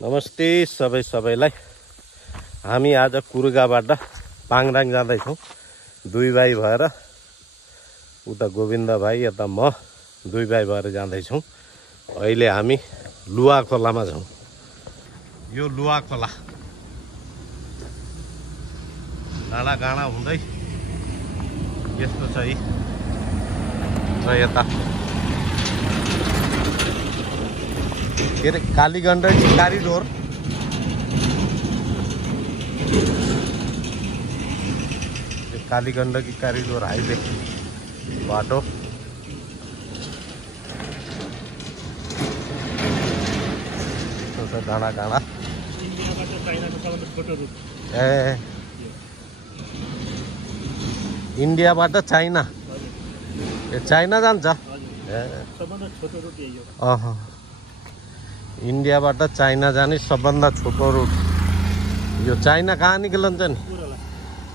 नमस्ते सबैलाई। हामी आज कुर्गाबाट पाङराङ जाँदैछौँ। दुई भाइ भएर, उता गोविन्द भाइ यता म दुई भाइ भएर जाँदैछौँ। अहिले हामी लुवा खोलामा छौँ। यो लुवा खोला डाँडा गाँडा हुँदै यस्तो छ है। र यता के अरे Kaligandaki corridor, Kaligandaki corridor highway बाटो। डाँडा गाँडा ए इन्डियाबाट चाइना, चाइना जान्छ। इन्डियाबाट चाइना जाने सबभन्दा छोटो रुट यो। चाइना कहाँ निक्लन्छ नि?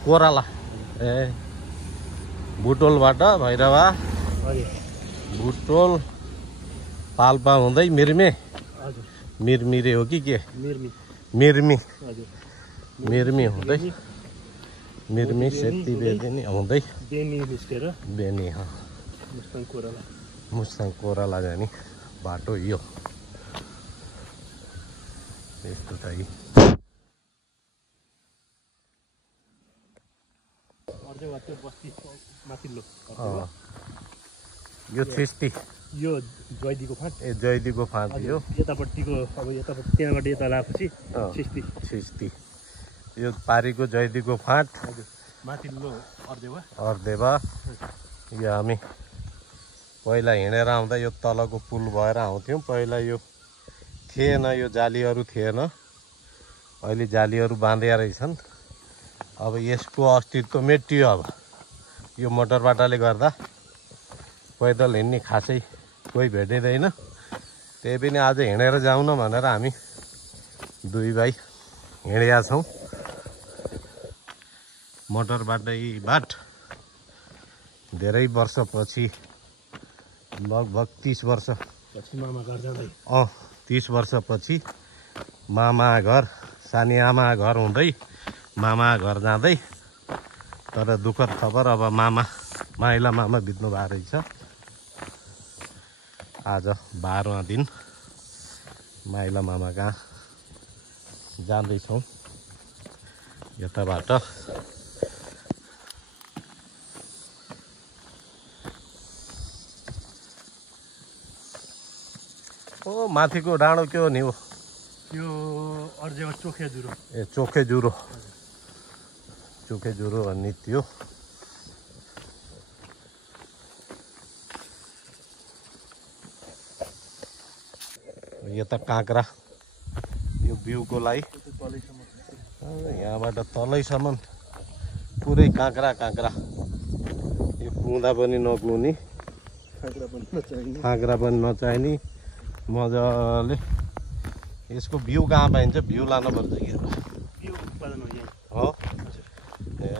कोराला। ए बुटोलबाट भैरवा, बुटोल पाल्पा हुँदै मिर्मे, मिरमिरे हो कि के? मिर्मी मिर्मी हुँदै मिर्मी सेती बेदिनी हुँदै बेनी मुस्ताङ कोराला जाने बाटो यो। यस्तो छ है। यो छिस्ती, यो जयदीको फाँट। ए जयदीको फाँट यो। यतापट्टिको अब यतापट्टि त्यहाँबाट यता लाएपछि छिस्ती छिस्ती। यो पारीको जयदीको फाँट, माथिल्लो अर्देवा। अर्देवा। यो हामी पहिला हिँडेर आउँदा यो तलको पुल भएर आउँथ्यौँ। पहिला यो थिएन, यो जालीहरू थिएन। अहिले जालीहरू बाँधिया रहेछन्। अब यसको अस्तित्व मेटियो। अब यो मोटरबाटोले गर्दा पैदल हिँड्ने खासै कोही भेटिँदैन। त्यही पनि आज हिँडेर जाउँ न भनेर हामी दुई भाइ हिँडेका छौँ। मोटरबाटैबाट धेरै वर्षपछि, लगभग 30 वर्ष मामा घर जाँदै 30 वर्षपछि मामा घर, सानी आमा घर हुँदै मामा घर जाँदै। तर दुःखद खबर, अब माइला मामा बित्नु भएको रहेछ। आज 12वाँ दिन माइला मामा कहाँ जाँदैछौँ यताबाट। ओ माथिको डाँडो के हो नि? हो यो अर्जेवा चोखे जुरो। ए चोखे जुरो, चोखे जुरो भन्ने थियो। यता काँक्रा, यो बिउको लागि यहाँबाट तलैसम्म पुरै काँक्रा काँक्रा। यो कुँदा पनि नकुने, काँक्रा पनि नचाहिने। मजाले यसको बिउ कहाँ पाइन्छ? बिउ लानुपर्छ कि हो? ए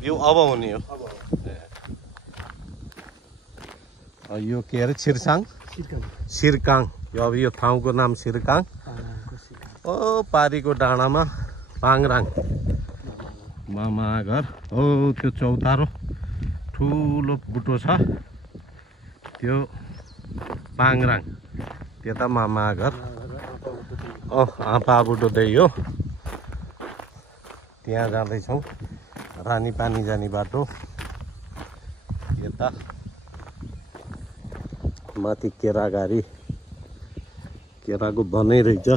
बिउ अब हुने हो। यो के अरे सिरसाङ, सिरकाङ। अब यो ठाउँको नाम सिरकाङ। ओ पारीको डाँडामा पाङराङ मामा घर हो। त्यो चौतारो ठुलो बुटो छ, त्यो पाङराङ। त्यता मामा घर आँपा बुटो त्यही हो। त्यहाँ जाँदैछौँ। रानी पानी जाने बाटो। यता माथि केरागारी, केराको बनै रहेछ।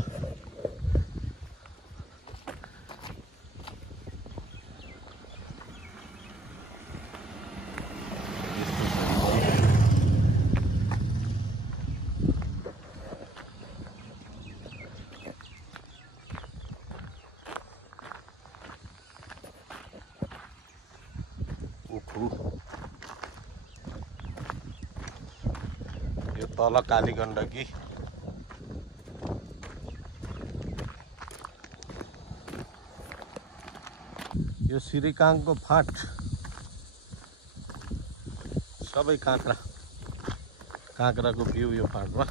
यो तल कालीगण्डकी। यो सिरिकाङको फाँट सबै काँक्रा, काँक्राको बिउ यो फाँटमा।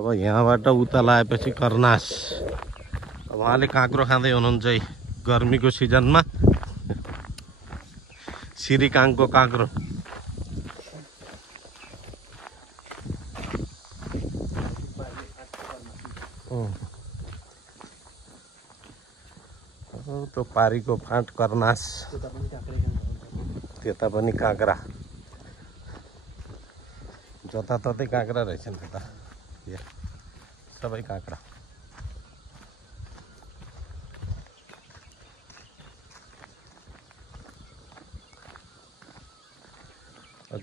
अब यहाँबाट उता लगाएपछि कर्नास। उहाँले काँक्रो खाँदै हुनुहुन्छ है गर्मीको सिजनमा। सिरिकाङको काँक्रो। त्यो पारीको फाँट कर्नास, त्यता पनि काँक्रा, जताततै काँक्रा रहेछन् त्यता, सबै काँक्रा।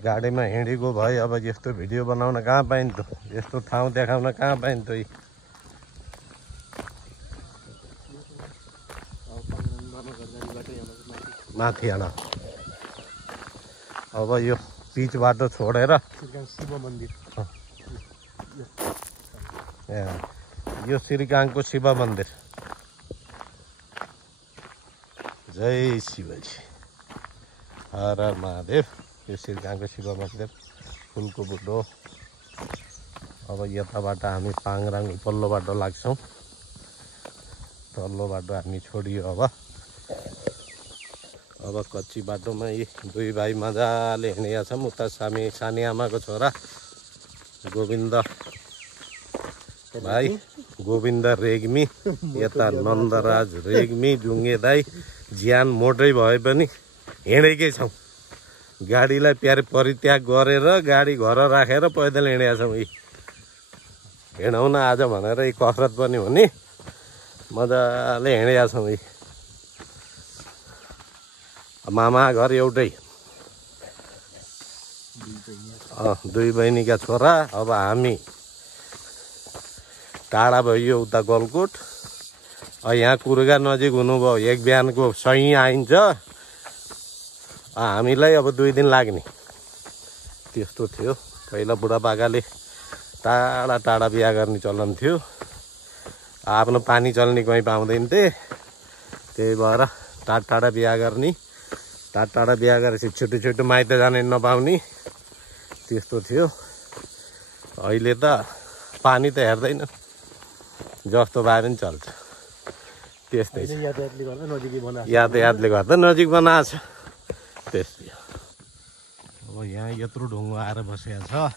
गाडीमा हिँडेको भए अब यस्तो भिडियो बनाउन कहाँ पाइन्थ्यो, यस्तो ठाउँ देखाउन कहाँ पाइन्थ्यो। माथि हान अब यो पिच बाटो छोडेर शिव मन्दिर, यो श्रीकाङको शिव मन्दिर। जय शिवजी, हर हर महादेव। यो श्रीकाङको शिव मन्दिर, फुलको बुटो। अब यताबाट हामी पाङराङ उपल्लो बाटो लाग्छौँ। तल्लो बाटो हामी छोडियो। अब कच्ची बाटोमा यी दुई भाइ मजाले हिँडेका छौँ। उता सानी आमाको छोरा गोविन्द भाइ, गोविन्द रेग्मी, यता नन्दराज रेग्मी, जुङ्गे दाई। ज्यान मोटै भए पनि हिँडेकै छौँ। गाडीलाई परित्याग गरेर गाडी घर राखेर पैदल हिँडेका छौँ। हिँडाउन आज भनेर कसरत पनि हुने, मजाले हिँडेका छौँ। मामा घर एउटै, दुई बहिनीका छोरा। अब हामी टाढा भइयो उता गलकोट। यहाँ कुर्गा नजिक हुनुभयो, एक बिहानको सही आइन्छ। हामीलाई अब 2 दिन लाग्ने, त्यस्तो थियो। पहिला बुढापाकाले टाढा टाढा बिहा गर्ने चलन थियो। आफ्नो पानी चल्ने कहीँ पाउँदैन थिए, त्यही भएर टाढा टाढा बिहा गर्ने। टाढा बिहा गरेपछि छिटो छिटो माइत जाने नपाउने, त्यस्तो थियो। अहिले त पानी त हेर्दैन, जस्तो भए पनि चल्छ, त्यस्तै छ। यातायातले गर्दा नजिक बनाएको छ, त्यस्तै। अब यहाँ यत्रो ढुङ्गो आएर बसेको छ,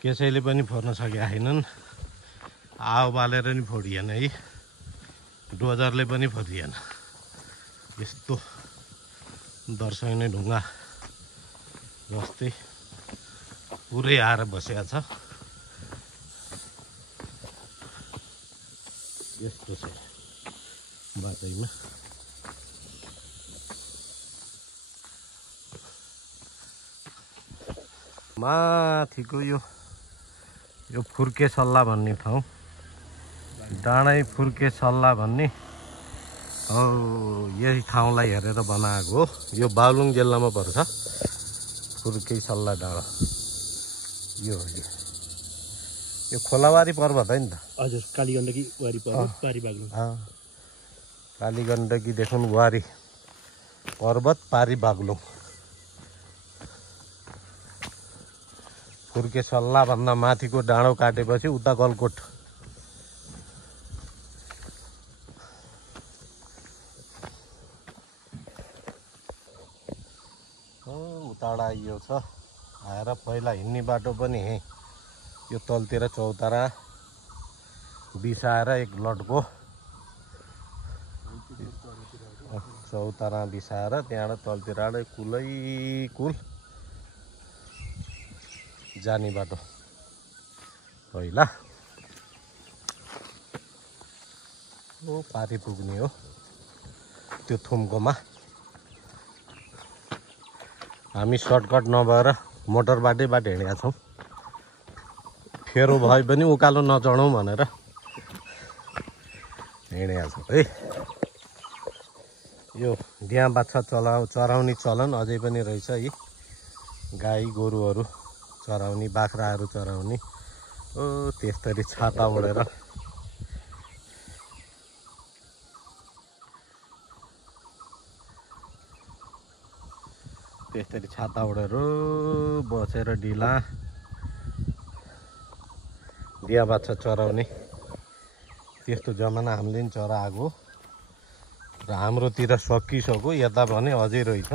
कसैले पनि फोर्न सकेका छैनन्। आऊ बालेर नि फोडिएन है, डोजरले पनि फोडिएन। यस्तो दर्शनीय ढुङ्गा जस्तै पुरै आएर बसेको छ। यस्तो छ बाटैमा। माथिको यो फुर्के सल्ला भन्ने ठाउँ, डाँडै फुर्के सल्ला भन्ने हो, यही ठाउँलाई हेरेर बनाएको हो। यो बागलुङ जिल्लामा पर्छ, फुर्के सल्ला डाँडा। यो खोलावारी पर्वत है नि त? हजुर, कालीगण्डकी वारी पर्वत, पारी बागलुङ। कालीगण्डकीदेखि वारी पर्वत, पारी बागलुङ। फुर्के सल्ला भन्दा माथिको डाँडो काटेपछि उता गलकोट। उताडा यो छ आएर पहिला हिँड्ने बाटो पनि यो तलतिर चौतारा बिसाएर एक लटको चौतारा बिसाएर त्यहाँबाट तलतिर कुलै कुल जाने बाटो पहिला। पारी पुग्ने हो त्यो थुम्कोमा। हामी सर्टकट नभएर मोटर बाटैबाट हिँडेका छौँ। फेरो भए पनि उकालो नचढौँ भनेर हिँडेका छौँ है। यो दिया बाछा चराउने चलन अझै पनि रहेछ है। गाई गोरुहरू चराउने, बाख्राहरू चराउने। त्यसरी छाता ओढेर बसेर ढिला बिहा बाछा चराउने त्यस्तो जमाना हामीले नि चराएको र हाम्रोतिर सकिसक्यो। यता भने अझै रहेछ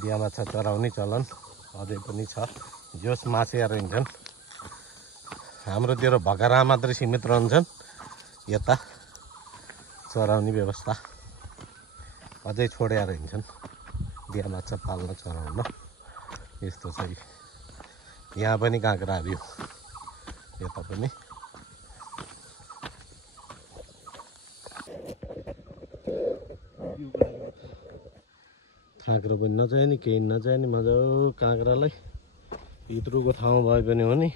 बिहा बाछा चराउने चलन अझै पनि छ। जोस मासेर हिँड्छन्। हाम्रोतिर भकरा मात्रै सीमित रहन्छन्, यता चराउने व्यवस्था अझै छोडेर हिँड्छन् बिहा बाछा पाल्न चराउन। यस्तो छ। यहाँ पनि काँक्रा आयो, यता पनि काँक्रो पनि नचाहियो नि, केही नचाहियो नि। मजा काँक्रालाई भित्रको ठाउँ भए पनि हो नि।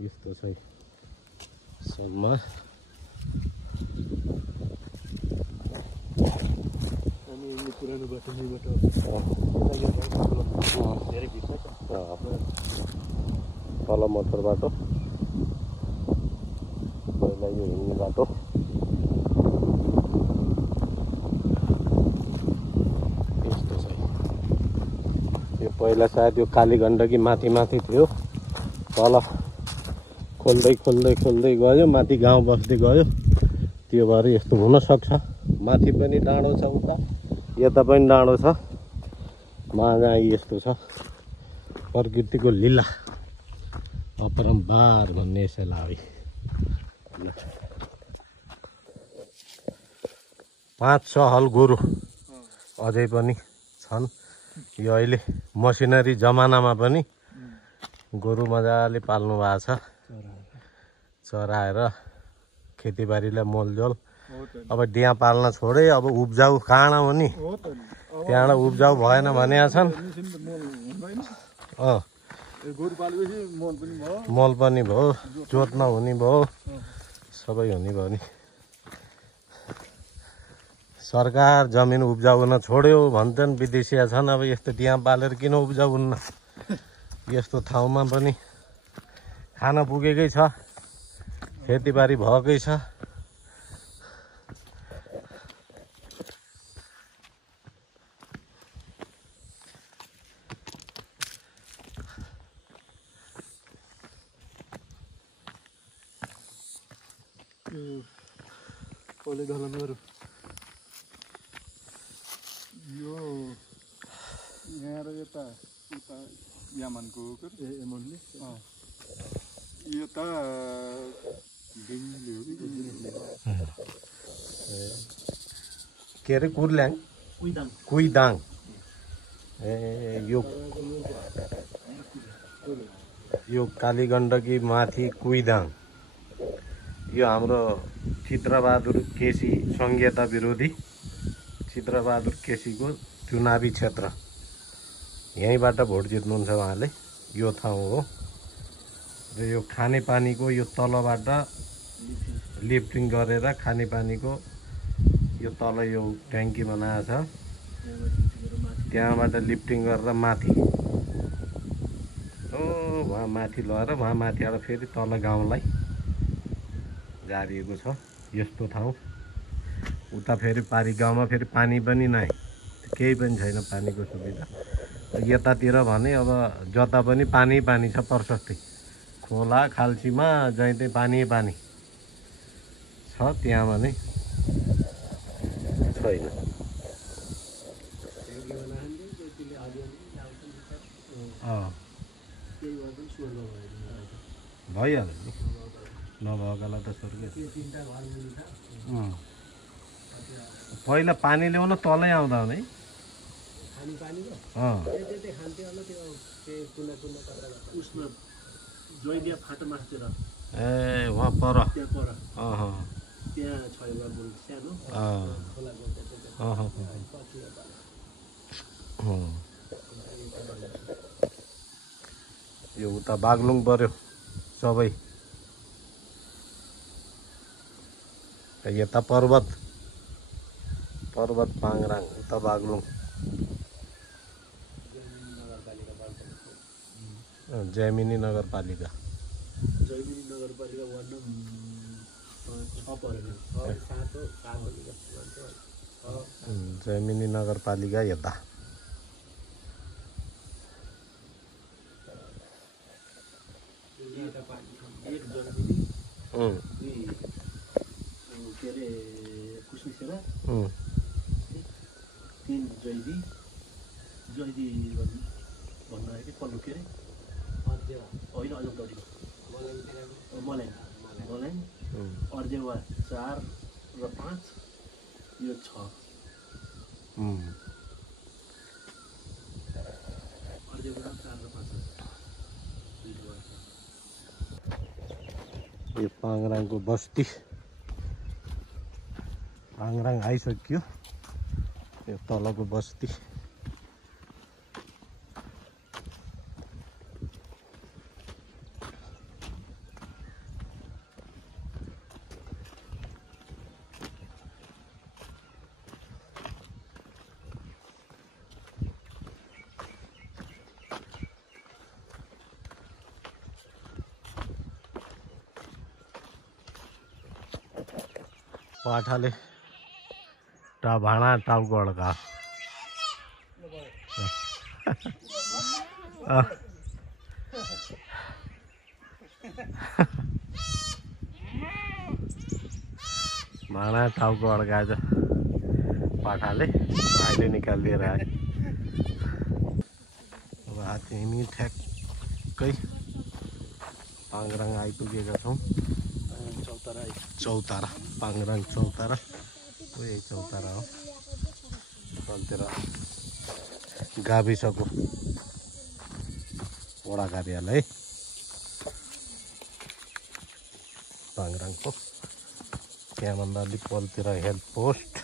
यस्तो छ सम्म। पुरानो बाटो यहीँबाट धेरै भिड छ। तल मोटर बाटो, पहिला यो हिँड्ने बाटो। यस्तो छ यो। पहिला सायद यो काली गण्डकी माथि माथि थियो, तल खोल्दै खोल्दै खोल्दै गयो, माथि गाउँ बस्दै गयो। त्यो भएर यस्तो हुनसक्छ। माथि पनि डाँडो छ, उता यता पनि डाँडो छ। महागाई यस्तो छ, प्रकृतिको लीला अपरम्पार भन्ने यसैलाई। 500 हल गोरु अझै पनि छन्। यो अहिले मसिनरी जमानामा पनि गोरु मजाले पाल्नु भएको छ, चराएर खेतीबारीलाई मोलजोल। अब डिया पाल्न छोडे, अब उब्जाउ काँडा हो नि, त्यहाँबाट उब्जाउ भएन भने छन्। मल पनि भयो, जोत्न हुने भयो, सबै हुने भयो नि। सरकार जमिन उब्जाउन छोड्यो भन्छन्, विदेशिया छन्। अब यस्तो डिया पालेर किन उब्जाउन्न? यस्तो ठाउँमा पनि खान पुगेकै छ, खेतीबारी भएकै छ। यो यहाँ र यता उता यामनको यता के अरे कुर्ल्याङ कुइदाङ। ए यो काली गण्डकी माथि कुइदाङ। यो हाम्रो चित्रबहादुर केसी संघीयता विरोधी चित्रबहादुर केसीको चुनावी क्षेत्र। यहीँबाट भोट जित्नुहुन्छ उहाँले। यो ठाउँ हो र यो खानेपानीको यो तलबाट लिफ्टिङ गरेर खानेपानीको यो तल यो ट्याङ्की बनाएको छ, त्यहाँबाट लिफ्टिङ गरेर माथि वहाँ माथि लगेर वहाँ माथिबाट फेरि तल गाउँलाई गाडिएको छ। यस्तो ठाउँ उता फेरि पारी गाउँमा फेरि पानी पनि नै, केही पनि छैन पानीको सुविधा। यतातिर भने अब जता पनि पानी पानी छ, प्रशस्तै खोला खाल्सीमा जहीँ तहीँ पानी पानी छ, त्यहाँ भने छैन। भइहाल्यो नि, नभएकोलाई त स्वर्गै। पहिला पानी ल्याउन तलै आउँदा हुने। ए वहाँ पर यो उता बागलुङ पर्यो सबै। यता पर्वत पाङराङ, उता बागलुङ। जैमिनी नगरपालिका जैमिनी नगरपालिका यता तीन जैदी भन्नु आयो कि पल्लो के अरे होइन अझ बढी मल्याङ अर्जेवा 4 र 5 यो 6 अर्जेवा 4 र 5 यो पाङराङको बस्ती पाङराङ आइसक्यो यो तलको बस्ती पाठाले भाँडा टाउको अड्का भाँडा टाउको अड्काएछ पाठाले भाइले निकालिदिएर आए अब हामी ठ्याक्कै पाङराङ आइपुगेका छौँ चौतारा पाङराङ चौतारा यही चौतारा हो तलतिर गाविसको वडा कार्यालय पाङराङको त्यहाँभन्दा अलिक तलतिर हेल्थ पोस्ट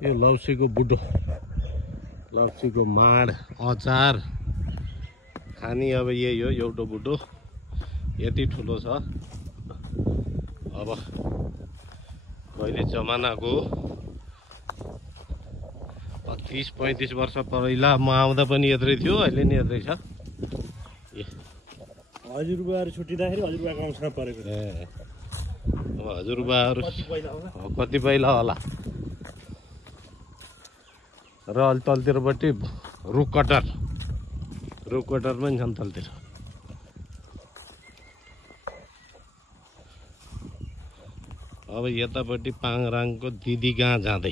यो लौसीको बुटो लौसीको माड अचार खानी अब यही हो एउटा बुटो यति ठुलो छ अब कहिले जमानाको 30-35 वर्ष पहिला म आउँदा पनि यत्रै थियो अहिले नि यत्रै छ हजुरबुवाहरू छुट्टिँदाखेरि हजुरबुवाको आउँछ परेको ए अब हजुरबुवाहरू कति पहिला होला र अलि तलतिरपट्टि रुख कटर पनि छन् तलतिर अब यतापट्टि पाङराङको दिदी कहाँ जाँदै